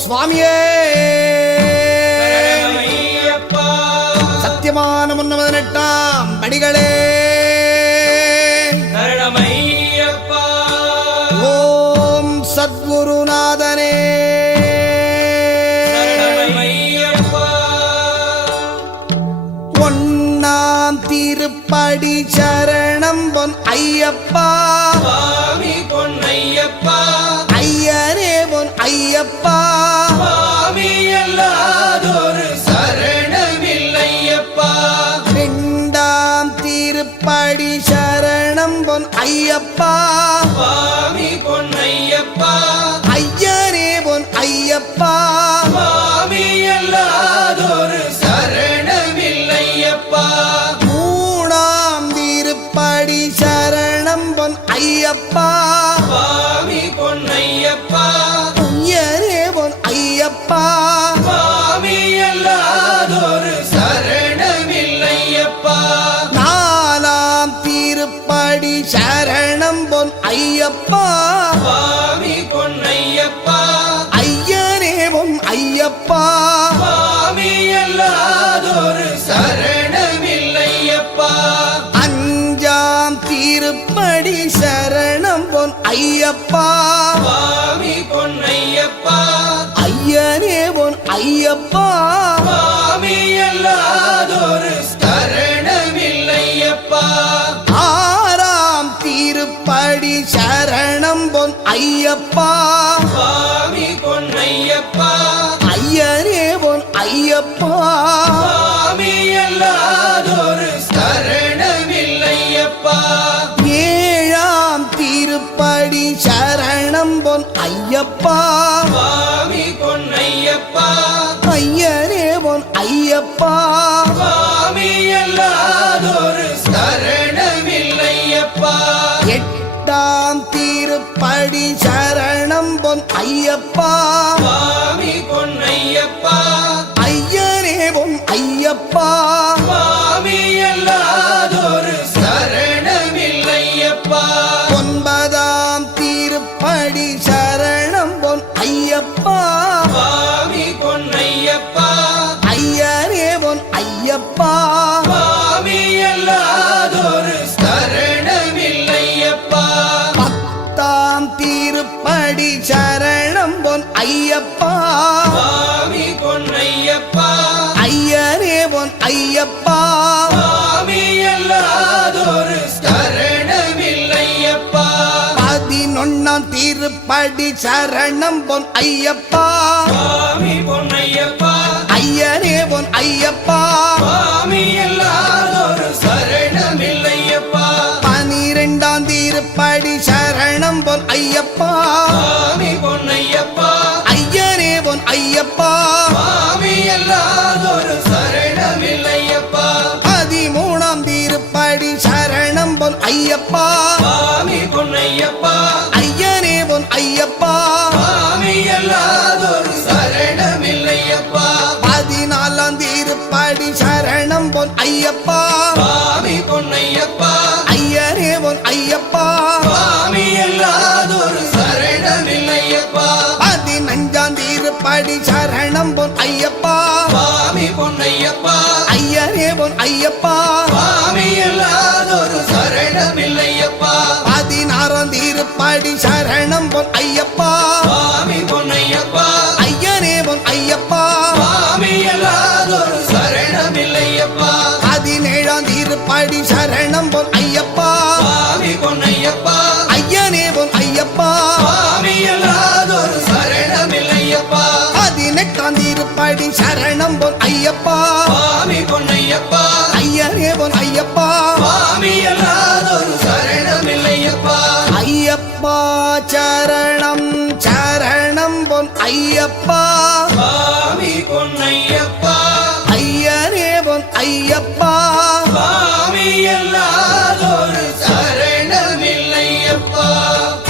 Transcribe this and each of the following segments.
சுவாமியே சத்தியமான 18ஆம் படிகளே ஓம் சத்குருநாதனே ஒன்னாம் திருப்படி சரணம் பொன் ஐயப்பா சுவாமி பொன்னையப்பா ஐயரே பொன் ஐயப்பா சுவாமி எல்லாதொரு சரணமில்லையப்பா இரண்டாம் திருப்படி சரணம் பொன் ஐயப்பா சுவாமி பொன்னையப்பா ஐயரே பொன் ஐயப்பா சுவாமி எல்லாதொரு சரணமில்லையப்பா மூணாம் திருப்படி சரணம் பொன் ஐயப்பா சுவாமி பொன்னையப்பா ஐயரே பொன் ஐயப்பா சுவாமி எல்லாதொரு சரணமில்லையப்பா நாலாம் திருப்படி சரணம் பொன் ஐயப்பா சுவாமி பொன்னையப்பா ஐயரே பொன் ஐயப்பா சுவாமி எல்லாதொரு சரணமில்லையப்பா அஞ்சாம் திருப்படி சரணம் பொன் ஐயப்பா சுவாமி பொன்னையப்பா ஐயரே பொன் ஐயப்பா சுவாமி எல்லாதொரு சரணமில்லையப்பா ஆறாம் திருப்படி சரணம் பொன் ஐயப்பா சுவாமி பொன்னையப்பா ஐயரே பொன் ஐயப்பா சுவாமி எல்லாதொரு சரணமில்லையப்பா ஏழாம் திருப்படி சரணம் பொன் ஐயப்பா சுவாமி பொன்னையப்பா ஐயரே பொன் ஐயப்பா சுவாமி எல்லாதொரு சரணமில்லையப்பா எட்டாம் திருப்படி சரணம் பொன் ஐயப்பா சுவாமி பொன்னையப்பா ஐயரே பொன் ஐயப்பா சுவாமி எல்லாதொரு சரணமில்லையப்பா ஒன்பதாம் திருப்படி சரணம் பொன் ஐயப்பா சுவாமி பொன்னையப்பா ஐயரே பொன் ஐயப்பா சுவாமி எல்லாதொரு சரணமில்லையப்பா பத்தாம் திருப்படி சரணம் பொன் ஐயப்பா சுவாமி பொன்னையப்பா ஐயரே பொன் ஐயப்பா சுவாமி எல்லாதொரு சரணமில்லையப்பா 11ஆம் திருப்படி சரணம் பொன் ஐயப்பா சுவாமி பொன்னையப்பா ஐயரே பொன் ஐயப்பா சுவாமி எல்லாதொரு சரணமில்லையப்பா 12ஆம் திருப்படி சரணம் பொன் ஐயப்பா சுவாமி பொன்னையப்பா ஐயரே பொன் ஐயப்பா சுவாமி எல்லாதொரு சரணமில்லையப்பா 13ஆம் திருப்படி சரணம் பொன் ஐயப்பா சுவாமி பொன்னையப்பா ஐயரே பொன் ஐயப்பா சுவாமி எல்லாதொரு சரணமில்லையப்பா 14ஆம் திருப்படி சரணம் பொன் ஐயப்பா சுவாமி பொன்னையப்பா ஐயரே பொன் ஐயப்பா சுவாமி எல்லாதொரு சரணமில்லையப்பா 15ஆம் திருப்படி சரணம் பொன் ஐயப்பா சுவாமி பொன்னையப்பா ஐயரே பொன் ஐயப்பா சுவாமி எல்லாதொரு சரணமில்லையப்பா 16ஆம் திருப்படி சரணம் பொன் ஐயப்பா சுவாமி பொன்னையப்பா ஐயரே பொன் ஐயப்பா சுவாமி எல்லாதொரு சரணமில்லையப்பா 17ஆம் திருப்படி சரணம் பொன் ஐயப்பா சுவாமி பொன்னையப்பா ஐயரே பொன் ஐயப்பா சுவாமி எல்லாதொரு சரணமில்லையப்பா 18ஆம் திருப்படி சரணம் பொன் ஐயப்பா சுவாமி பொன்னையப்பா ஐயரே பொன் ஐயப்பா சுவாமி எல்லாதொரு சரணமில்லையப்பா ஐயப்பா சரணம் சரணம் பொன் ஐயப்பா சுவாமி பொன்னையப்பா ஐயரே பொன் ஐயப்பா சுவாமி எல்லாதொரு சரணமில்லையப்பா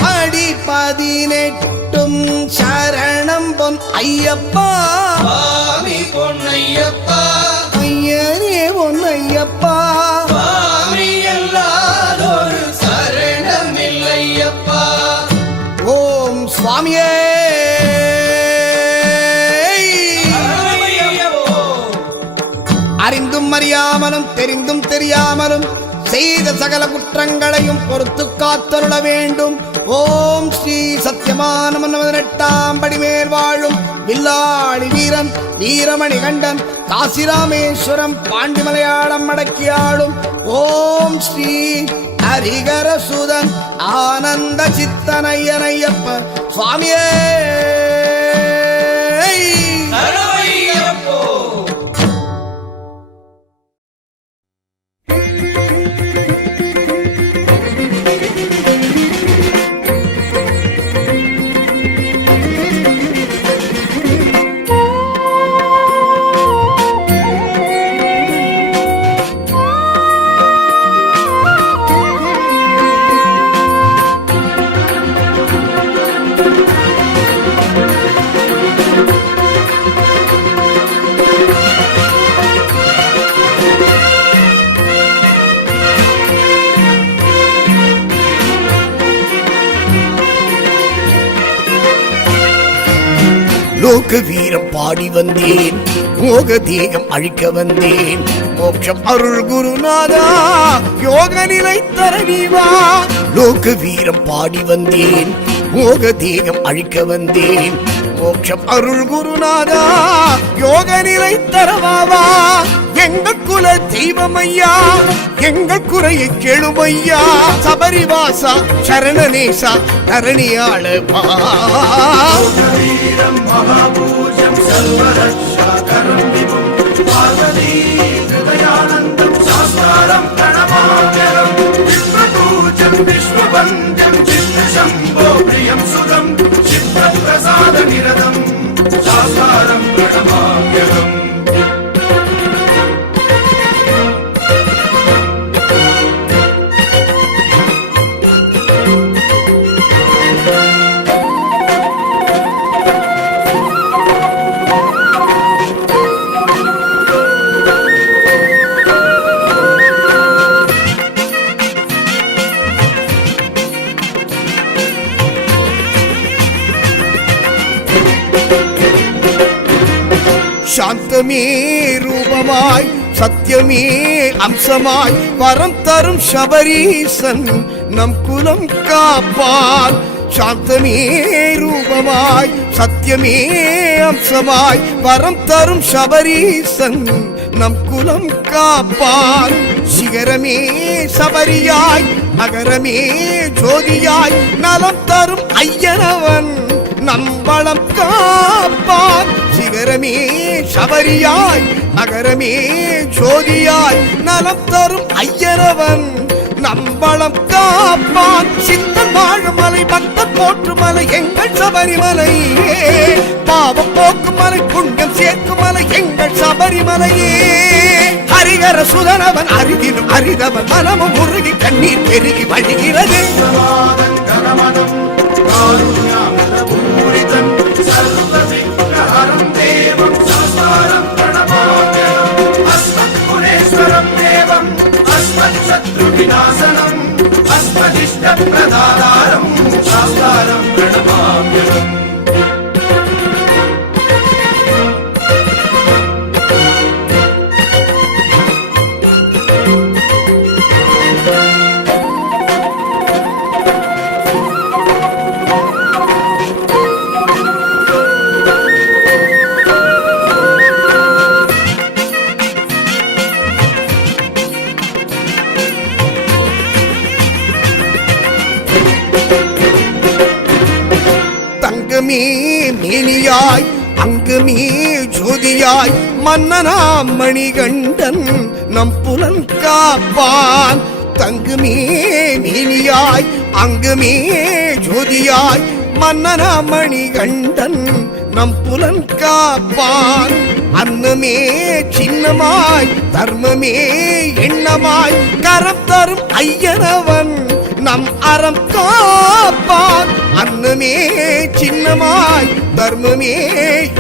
படி 18ம் சரணம் பொன் ஐயப்பா சுவாமி பொன்னையப்பா ஐயரே பொன் ஐயப்பா சுவாமி எல்லாதொரு சரணமில்லையப்பா ஓம் சுவாமியே அறிந்தும் அறியாமலும் தெரிந்தும் தெரியாமலும் செய்த சகல குற்றங்களையும் பொறுத்து காத்தருள வேண்டும். ஓம் ஸ்ரீ சத்யமான 18ஆம் படி மேல் வாழும் வில்லாளி வீரன் வீரமணி கண்டன் காசிராமேஸ்வரம் பாண்டி மலையாளம் அடக்கியாளும் ஓம் ஸ்ரீ ஹரிகரசுதன் ஆனந்த சித்தனையனையப்ப சுவாமியே. லோக வீரம் பாடி வந்தேன், மோக தேகம் அழிக்க வந்தேன். மோட்சம் அருள் குருநாதா, யோக நிலை தரணிவா. லோக வீரம் பாடி வந்தேன், மோக தேகம் அழிக்க வந்தேன். மோட்சம் அருள் குருநாதா, யோக நிலை தரவாவா. எங்கள் குல தெய்வமையா, எங்கள் குறையை கெழுமையா. சபரிவாசா சரணநேசா தரணியாளவா. மகாபூஜம் சர்வரக்ஷாகரம் விபும் பார்வதி ஹிருதயானந்தம் சாஸ்தாரம் பிரணமாம்யகம். விஸ்வபூஜம் விஸ்வவந்தியம் சித்தசம்போ பிரியம் சுதம் சித்தப்பிரசாத நிரதம் சாஸ்தாரம் பிரணமாம்யகம். சாந்தமே ரூபமாய் சத்தியமே அம்சமாய் வரம் தரும் சபரீசன் நம் குலம் காப்பான். சாந்தமே ரூபமாய் சத்தியமே அம்சமாய் வரம் தரும் சபரீசன் நம் குலம் காப்பான். சிகரமே சபரியாய் அகரமே ஜோதியாய் நலம் தரும் ஐயனவன் நம்பளம் காப்பான். சிகரமே சபரியாய் அகரமே ஜோதியாய் நலம் தரும் ஐயனவன் நம்பளம் காப்பான். சித்தன் வாழுமலை பக்தன் போற்றுமலை எங்கள் சபரிமலையே. பாவம் போக்குமலை புண்ணியம் சேர்க்குமலை எங்கள் சபரிமலையே. ஹரிகர சுதனவன் அரிதிலும் அரிதவன் மனமும் முருகி கண்ணீர் பெருகி வழிகிறது. விநாசனம் அஸ்மதிஷ்ட பிரதாதாரம் சாஸ்தாரம் பிரணமாம்யகம். மேனியாய் அங்குமே ஜோதியாய் மன்னனாம் மணிகண்டன் நம் புலன் காப்பான். தங்குமே மேனியாய் அங்குமே ஜோதியாய் மன்னனாம் மணிகண்டன் நம் புலன் காப்பான். அன்னமே சின்னமாய் தர்மமே எண்ணமாய் கரம் தரும் ஐயனவன் நம் அறம் காப்பான். அன்னமே சின்னமாய் தர்மமே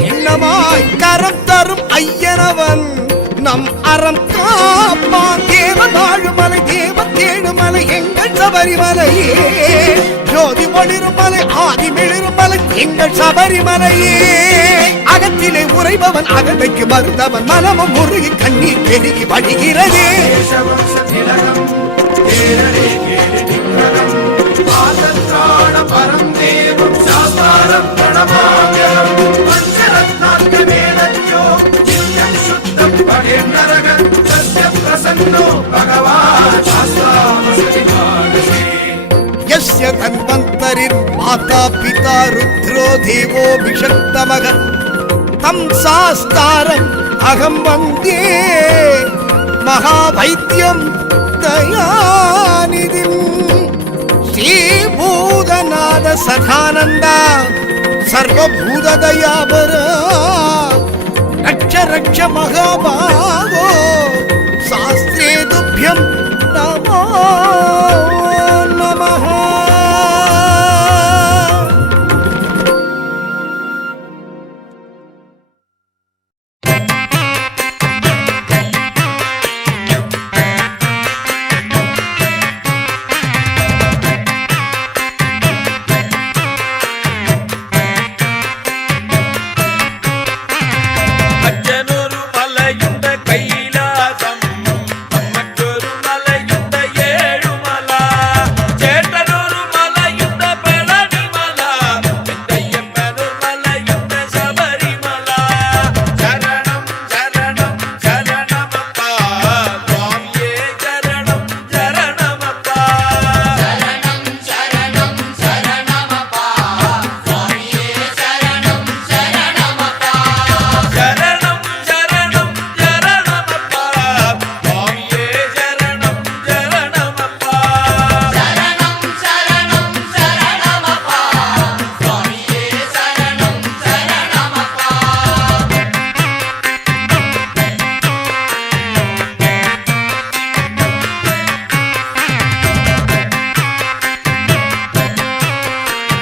எண்ணமாய் கரம் தரும் ஐயனவன் நம் அறம் காப்பான். தேவ வாழுமலை தேவ தேடுமலை எங்கள் எங்கள் சபரிமலையே ஜோதி ஒளிருமலை ஆதி மிளிருமலை எங்கள் சபரிமலையே அகத்திலே உறைபவன் அகந்தைக்கு மருந்தவன் மனமும் முருகி கண்ணீர் பெருகி வழிகிறதே தேசவம்ச திலகம் தேரரே கேளு நிக்கிரகம் ஆதத்ராண பரம் தேவம் சாஸ்தாரம் பிரணமாம்யம் பஞ்சரத்னாத்ம வேதத்யோ நித்யம் சுத்தம் படே நரகம் தஸ்ய பிரசன்னோ பகவான் சாஸ்தாமஸ்தி மானசே यस्य तन्वन्तरिर् माता पिता रुद्रो देवो विषक्तमः तं शास्तारम् अहं वन्दे महावैद्यं दयानिधिं श्रीभूतनाथ सखानन्द सर्वभूतदयावर रक्ष रक्ष महाभागो शास्त्रे तुभ्यं नमो